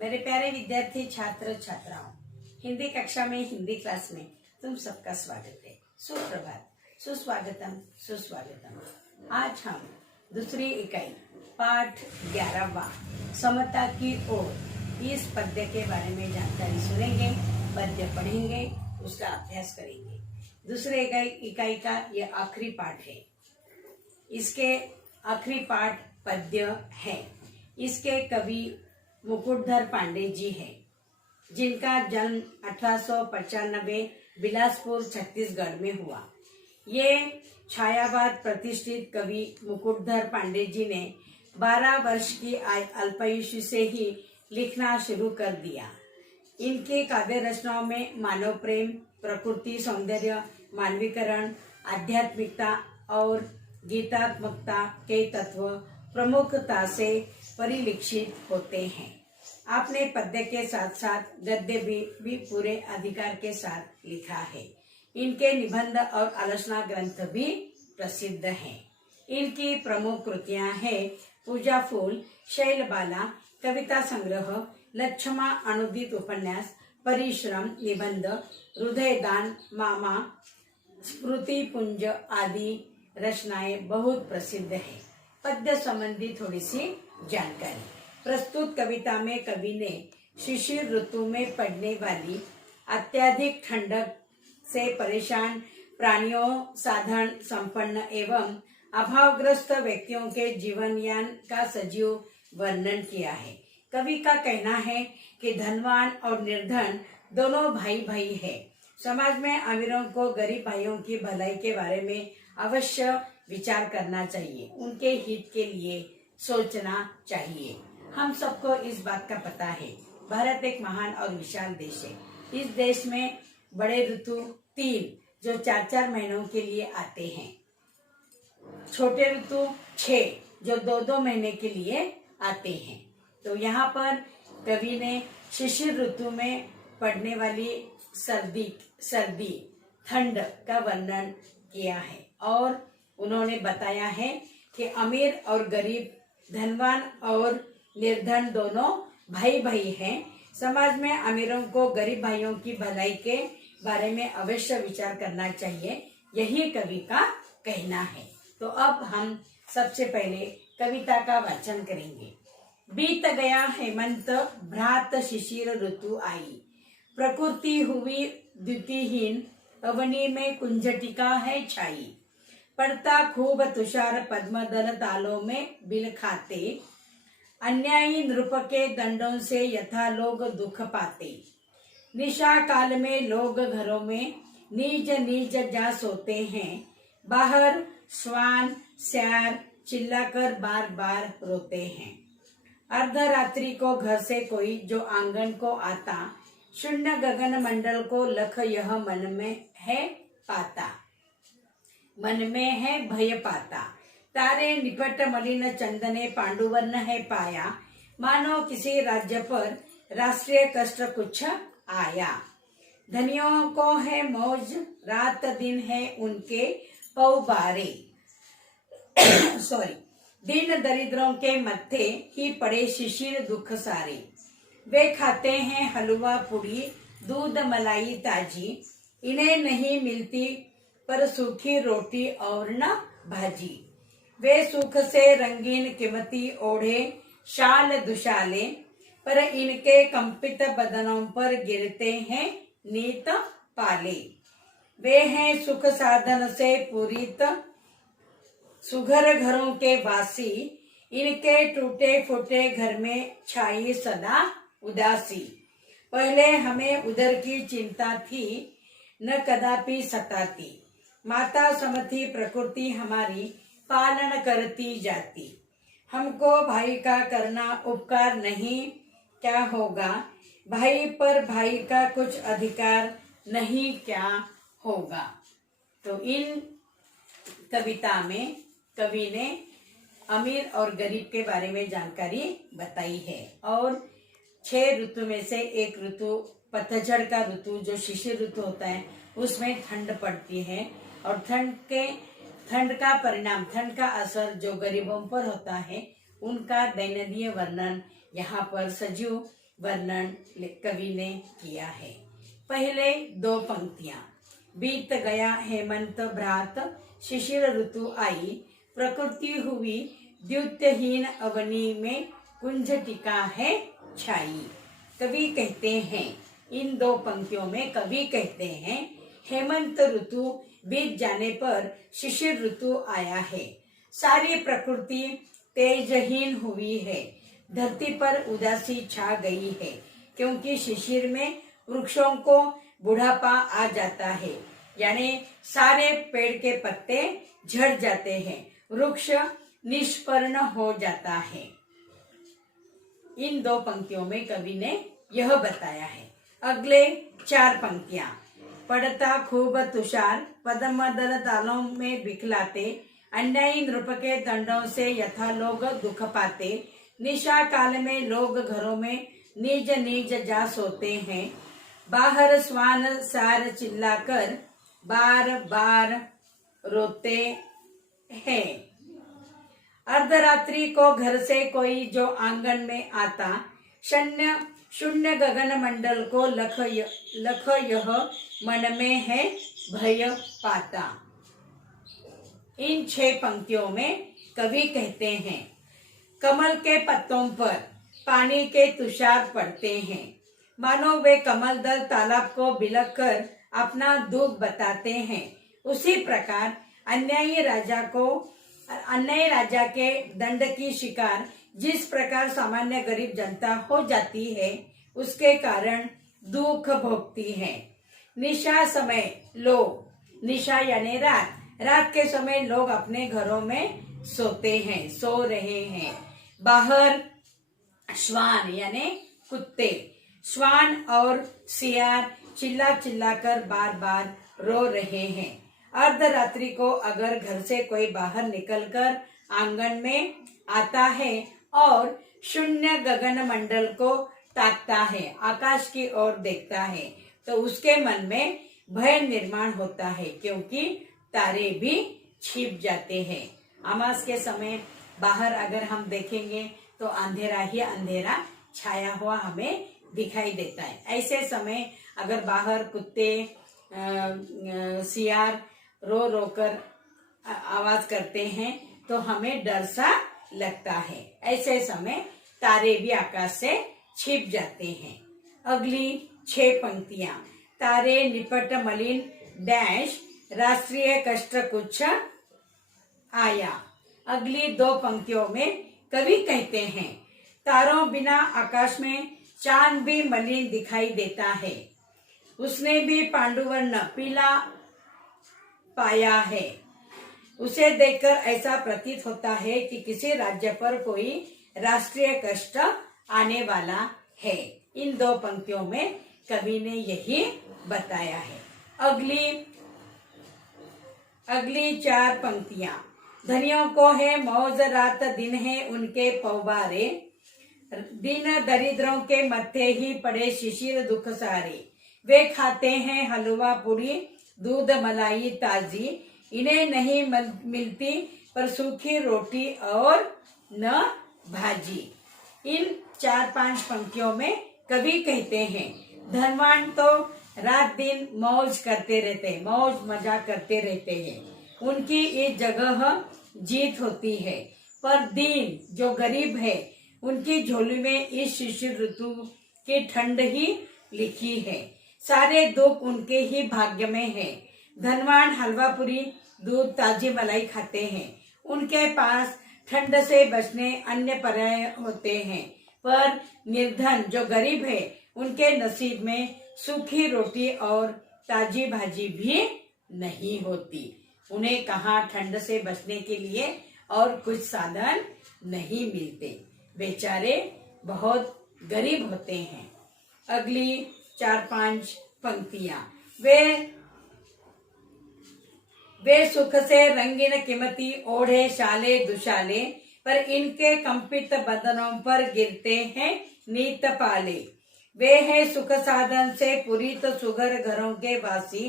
मेरे प्यारे विद्यार्थी छात्र छात्राओं, हिंदी कक्षा में हिंदी क्लास में तुम सबका स्वागत है। सुप्रभात, सुस्वागतम, सुस्वागतम। आज हम दूसरी इकाई पाठ 11वां समता की ओर इस पद्य के बारे में जानकारी सुनेंगे, पद्य पढ़ेंगे, उसका अभ्यास करेंगे। दूसरे इकाई का यह आखिरी पाठ है। इसके आखिरी पाठ पद्य है। इसके कवि मुकुटधर पांडे जी हैं, जिनका जन्म 1895 बिलासपुर छत्तीसगढ़ में हुआ। ये छायावाद प्रतिष्ठित कवि मुकुटधर पांडे जी ने 12 वर्ष की अल्पायुष्य से ही लिखना शुरू कर दिया। इनके काव्य रचनाओं में मानव प्रेम, प्रकृति सौंदर्य, मानवीकरण, आध्यात्मिकता और गीतात्मकता के तत्व प्रमुखता से परिलक्षित होते हैं। आपने पद्य के साथ साथ गद्य भी पूरे अधिकार के साथ लिखा है। इनके निबंध और आलोचना ग्रंथ भी प्रसिद्ध हैं। इनकी प्रमुख कृतियां हैं पूजा फूल, शैलबाला, कविता संग्रह, लक्षमा अनुदित उपन्यास, परिश्रम निबंध, हृदयदान, मामा, स्मृति पुंज आदि रचनाएं बहुत प्रसिद्ध है। पद्य संबंधी थोड़ी सी जानकारी। प्रस्तुत कविता में कवि ने शिशिर ऋतु में पड़ने वाली अत्यधिक ठंडक से परेशान प्राणियों, साधन संपन्न एवं अभावग्रस्त व्यक्तियों के जीवनयान का सजीव वर्णन किया है। कवि का कहना है कि धनवान और निर्धन दोनों भाई भाई है। समाज में अमीरों को गरीब भाइयों की भलाई के बारे में अवश्य विचार करना चाहिए, उनके हित के लिए सोचना चाहिए। हम सबको इस बात का पता है, भारत एक महान और विशाल देश है। इस देश में बड़े ऋतु 3 जो 4-4 महीनों के लिए आते हैं, छोटे ऋतु 6 जो 2-2 महीने के लिए आते हैं। तो यहाँ पर कवि ने शिशिर ऋतु में पड़ने वाली सर्दी ठंड का वर्णन किया है और उन्होंने बताया है कि अमीर और गरीब, धनवान और निर्धन दोनों भाई भाई हैं। समाज में अमीरों को गरीब भाइयों की भलाई के बारे में अवश्य विचार करना चाहिए, यही कवि का कहना है। तो अब हम सबसे पहले कविता का वाचन करेंगे। बीत गया हेमंत, भ्रात शिशिर ऋतु आई, प्रकृति हुई द्युतिहीन, अवनी में कुंजटिका है छाई, पड़ता खूब तुषार पद्मदल तालों में बिल खाते, अन्यायी नृप के दंडों से यथा लोग दुख पाते, निशा काल में लोग घरों में नीज नीज जा सोते हैं, बाहर श्वान स्यार चिल्लाकर बार बार रोते हैं, अर्धरात्रि को घर से कोई जो आंगन को आता, शून्य गगन मंडल को लख यह मन में है पाता, मन में है भय पाता, तारे निपट मलिन चंदने पांडुवर्ण है पाया, मानो किसी राज्य पर राष्ट्रीय कष्ट कुछ आया, धनियों को है मौज रात दिन है उनके पौबारे दिन दरिद्रों के मत्थे ही पड़े शिशिर दुख सारे, वे खाते हैं हलवा पूड़ी दूध मलाई ताजी, इन्हें नहीं मिलती पर सूखी रोटी और न भाजी, वे सुख से रंगीन कीमती ओढ़े शाल दुशाले, पर इनके कंपित बदनों पर गिरते हैं नीत पाले, वे हैं सुख साधन से पूरित सुघर घरों के वासी, इनके टूटे फूटे घर में छाई सदा उदासी, पहले हमें उधर की चिंता थी न कदापि सताती, माता समथी प्रकृति हमारी पालन करती जाती, हमको भाई का करना उपकार नहीं क्या होगा, भाई पर भाई का कुछ अधिकार नहीं क्या होगा। तो इन कविता में कवि ने अमीर और गरीब के बारे में जानकारी बताई है और 6 ऋतु में से एक ऋतु पतझड़ का ऋतु जो शिशिर ऋतु होता है उसमें ठंड पड़ती है और ठंड का परिणाम, ठंड का असर जो गरीबों पर होता है उनका दैनंदिन वर्णन यहाँ पर सजीव वर्णन कवि ने किया है। पहले दो पंक्तियां। बीत गया हेमंत भ्रात, शिशिर ऋतु आई, प्रकृति हुई द्युतिहीन, अवनी में कुंज टिका है छाई। कवि कहते हैं, इन दो पंक्तियों में कवि कहते हैं, हेमंत ऋतु बीत जाने पर शिशिर ऋतु आया है। सारी प्रकृति तेजहीन हुई है, धरती पर उदासी छा गई है, क्योंकि शिशिर में वृक्षों को बुढ़ापा आ जाता है, यानी सारे पेड़ के पत्ते झड़ जाते हैं, वृक्ष निष्पर्ण हो जाता है। इन दो पंक्तियों में कवि ने यह बताया है। अगले चार पंक्तियां। पड़ता खूब तुषार, पद्मदल तालों में बिखलाते, अन्यायी नृप के दंडों से यथा लोग दुख पाते, निशा काल में लोग घरों में निज निज जा सोते हैं, बाहर स्वान सार चिल्लाकर बार बार रोते हैं। अर्धरात्रि को घर से कोई जो आंगन में आता, शून्य गगन मंडल को लख यह मन में है भय पाता। इन 6 पंक्तियों में कवि कहते हैं, कमल के पत्तों पर पानी के तुषार पड़ते हैं, मानो वे कमल दल तालाब को बिलख कर अपना दुख बताते हैं। उसी प्रकार अन्यायी राजा के दंड की शिकार जिस प्रकार सामान्य गरीब जनता हो जाती है, उसके कारण दुख भोगती है। निशा समय लोग, निशा यानी रात के समय लोग अपने घरों में सोते हैं, सो रहे हैं। बाहर श्वान यानी कुत्ते, श्वान और सियार चिल्ला कर बार बार रो रहे हैं। अर्धरात्रि को अगर घर से कोई बाहर निकलकर आंगन में आता है और शून्य गगन मंडल को ताकता है, आकाश की ओर देखता है, तो उसके मन में भय निर्माण होता है, क्योंकि तारे भी छिप जाते हैं। अमास के समय बाहर अगर हम देखेंगे तो अंधेरा ही अंधेरा छाया हुआ हमें दिखाई देता है। ऐसे समय अगर बाहर कुत्ते सियार रो कर आवाज करते हैं तो हमें डर सा लगता है। ऐसे समय तारे भी आकाश से छिप जाते हैं। अगली 6 पंक्तियां। तारे निपट मलिन डैश, राष्ट्रीय कष्ट कुछ आया। अगली 2 पंक्तियों में कवि कहते हैं, तारों बिना आकाश में चांद भी मलिन दिखाई देता है, उसने भी पांडुवर्ण पीला पाया है। उसे देखकर ऐसा प्रतीत होता है कि किसी राज्य पर कोई राष्ट्रीय कष्ट आने वाला है। इन 2 पंक्तियों में कवि ने यही बताया है। अगली 4 पंक्तियां। धनियों को है मौज, रात दिन है उनके पौबारे, दिन दरिद्रों के मत्थे ही पड़े शिशिर दुख सारे, वे खाते हैं हलवा पूरी दूध मलाई ताजी, इन्हें नहीं मिलती पर सूखी रोटी और न भाजी। इन 4-5 पंक्तियों में कवि कहते हैं, धनवान तो रात दिन मौज करते रहते हैं, मौज मजा करते रहते हैं, उनकी इस जगह जीत होती है, पर दीन जो गरीब है उनकी झोली में इस शिशिर ऋतु की ठंड ही लिखी है। सारे दुख उनके ही भाग्य में है। धनवान हलवा पूरी दूध ताजी मलाई खाते हैं, उनके पास ठंड से बचने अन्य पर्याय होते हैं, पर निर्धन जो गरीब है उनके नसीब में सूखी रोटी और ताजी भाजी भी नहीं होती। उन्हें कहाँ ठंड से बचने के लिए और कुछ साधन नहीं मिलते, बेचारे बहुत गरीब होते हैं। अगली 4-5 पंक्तियां। वे सुख से रंगीन कीमती ओढ़े शाले दुशाले, पर इनके कंपित बदनों पर गिरते हैं नीत पाले। वे हैं सुख साधन से पुरीत सुघर घरों के वासी,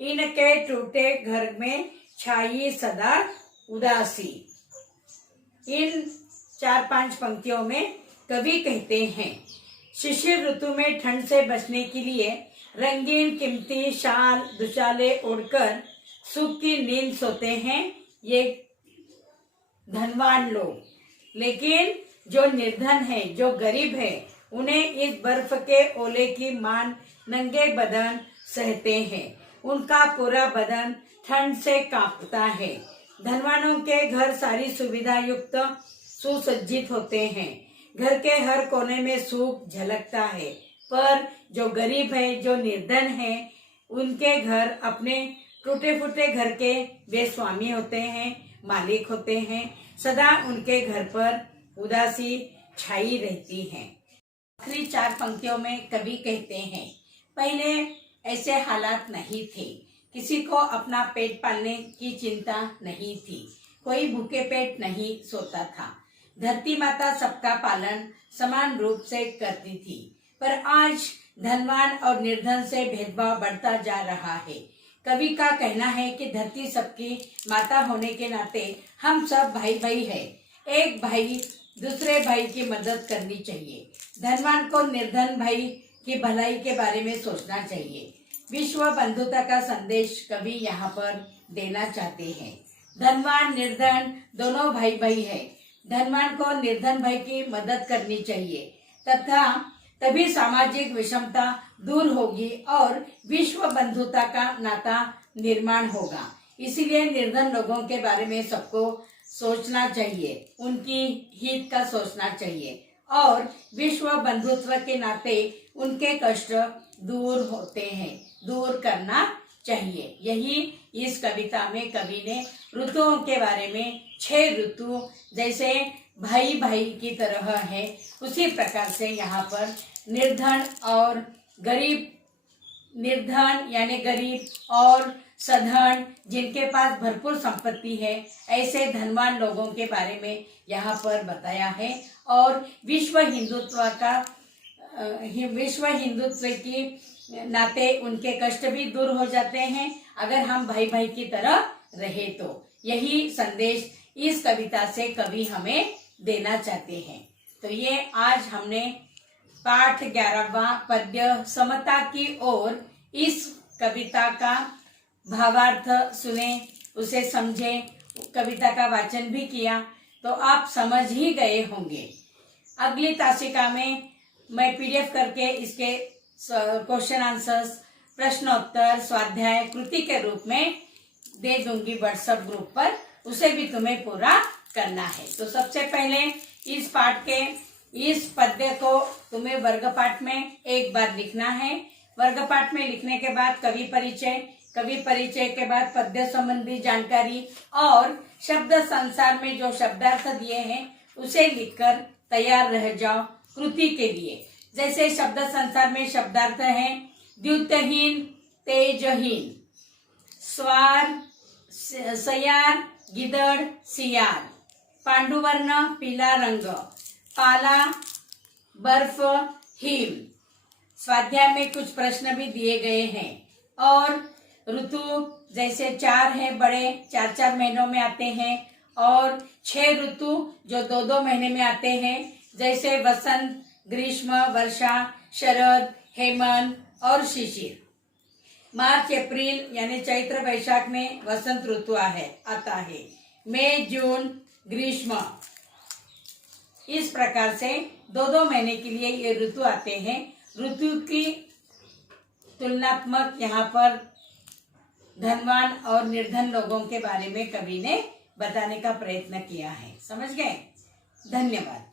इनके टूटे घर में छाई सदा उदासी। इन 4-5 पंक्तियों में कवि कहते हैं, शिशिर ऋतु में ठंड से बचने के लिए रंगीन कीमती शाल दुशाले ओढ़कर सुख की नींद सोते हैं ये धनवान लोग। लेकिन जो निर्धन है, जो गरीब है, उन्हें इस बर्फ के ओले की मान नंगे बदन सहते हैं। उनका पूरा बदन ठंड से कांपता है। धनवानों के घर सारी सुविधा युक्त सुसज्जित होते हैं। घर के हर कोने में सुख झलकता है। पर जो गरीब है, जो निर्धन है, उनके घर अपने टूटे फूटे घर के वे स्वामी होते हैं, मालिक होते हैं। सदा उनके घर पर उदासी छाई रहती है। आखिरी 4 पंक्तियों में कवि कहते हैं, पहले ऐसे हालात नहीं थे। किसी को अपना पेट पालने की चिंता नहीं थी। कोई भूखे पेट नहीं सोता था। धरती माता सबका पालन समान रूप से करती थी। पर आज धनवान और निर्धन से भेदभाव बढ़ता जा रहा है। कवि का कहना है कि धरती सबकी माता होने के नाते हम सब भाई भाई है। एक भाई दूसरे भाई की मदद करनी चाहिए। धनवान को निर्धन भाई की भलाई के बारे में सोचना चाहिए। विश्व बंधुता का संदेश कवि यहाँ पर देना चाहते हैं। धनवान निर्धन दोनों भाई भाई है। धनवान को निर्धन भाई की मदद करनी चाहिए तथा तभी सामाजिक विषमता दूर होगी और विश्व बंधुता का नाता निर्माण होगा। इसीलिए निर्धन लोगों के बारे में सबको सोचना चाहिए, उनकी हित का सोचना चाहिए और विश्व बंधुत्व के नाते उनके कष्ट दूर होते हैं, दूर करना चाहिए। यही इस कविता में कवि ने ऋतुओं के बारे में 6 ऋतु जैसे भाई भाई की तरह है, उसी प्रकार से यहाँ पर निर्धन और गरीब, निर्धन यानी गरीब और सधन जिनके पास भरपूर संपत्ति है, ऐसे धनवान लोगों के बारे में यहाँ पर बताया है। और विश्व हिंदुत्व की नाते उनके कष्ट भी दूर हो जाते हैं अगर हम भाई भाई की तरह रहे तो। यही संदेश इस कविता से कवि हमें देना चाहते हैं। तो ये आज हमने पाठ 11वां पद्य समता की ओर इस कविता का भावार्थ सुने, उसे समझे, कविता का वाचन भी किया तो आप समझ ही गए होंगे। अगली तासिका में मैं पीडीएफ करके इसके क्वेश्चन आंसर्स, प्रश्नोत्तर, स्वाध्याय कृति के रूप में दे दूंगी व्हाट्सएप ग्रुप पर। उसे भी तुम्हें पूरा करना है। तो सबसे पहले इस पाठ के इस पद्य को तुम्हें वर्ग पाठ में एक बार लिखना है। वर्ग पाठ में लिखने के बाद कवि परिचय के बाद पद्य संबंधी जानकारी और शब्द संसार में जो शब्दार्थ दिए हैं उसे लिखकर तैयार रह जाओ कृति के लिए। जैसे शब्द संसार में शब्दार्थ है द्युतहीन, तेजहीन, स्वार, सयार, गिदड़, सियार, पांडुवर्ण पीला रंग, पाला, बर्फ, हिम। स्वाध्याय में कुछ प्रश्न भी दिए गए हैं। और ऋतु जैसे 4 हैं बड़े, 4-4 महीनों में आते हैं और 6 ऋतु जो 2-2 महीने में आते हैं, जैसे वसंत, ग्रीष्म, वर्षा, शरद, हेमंत और शिशिर। मार्च अप्रैल यानी चैत्र वैशाख में वसंत ऋतु आता है। मई जून ग्रीष्म। इस प्रकार से 2-2 महीने के लिए ये ऋतु आते हैं। ऋतु की तुलनात्मक यहाँ पर धनवान और निर्धन लोगों के बारे में कवि ने बताने का प्रयत्न किया है। समझ गए? धन्यवाद।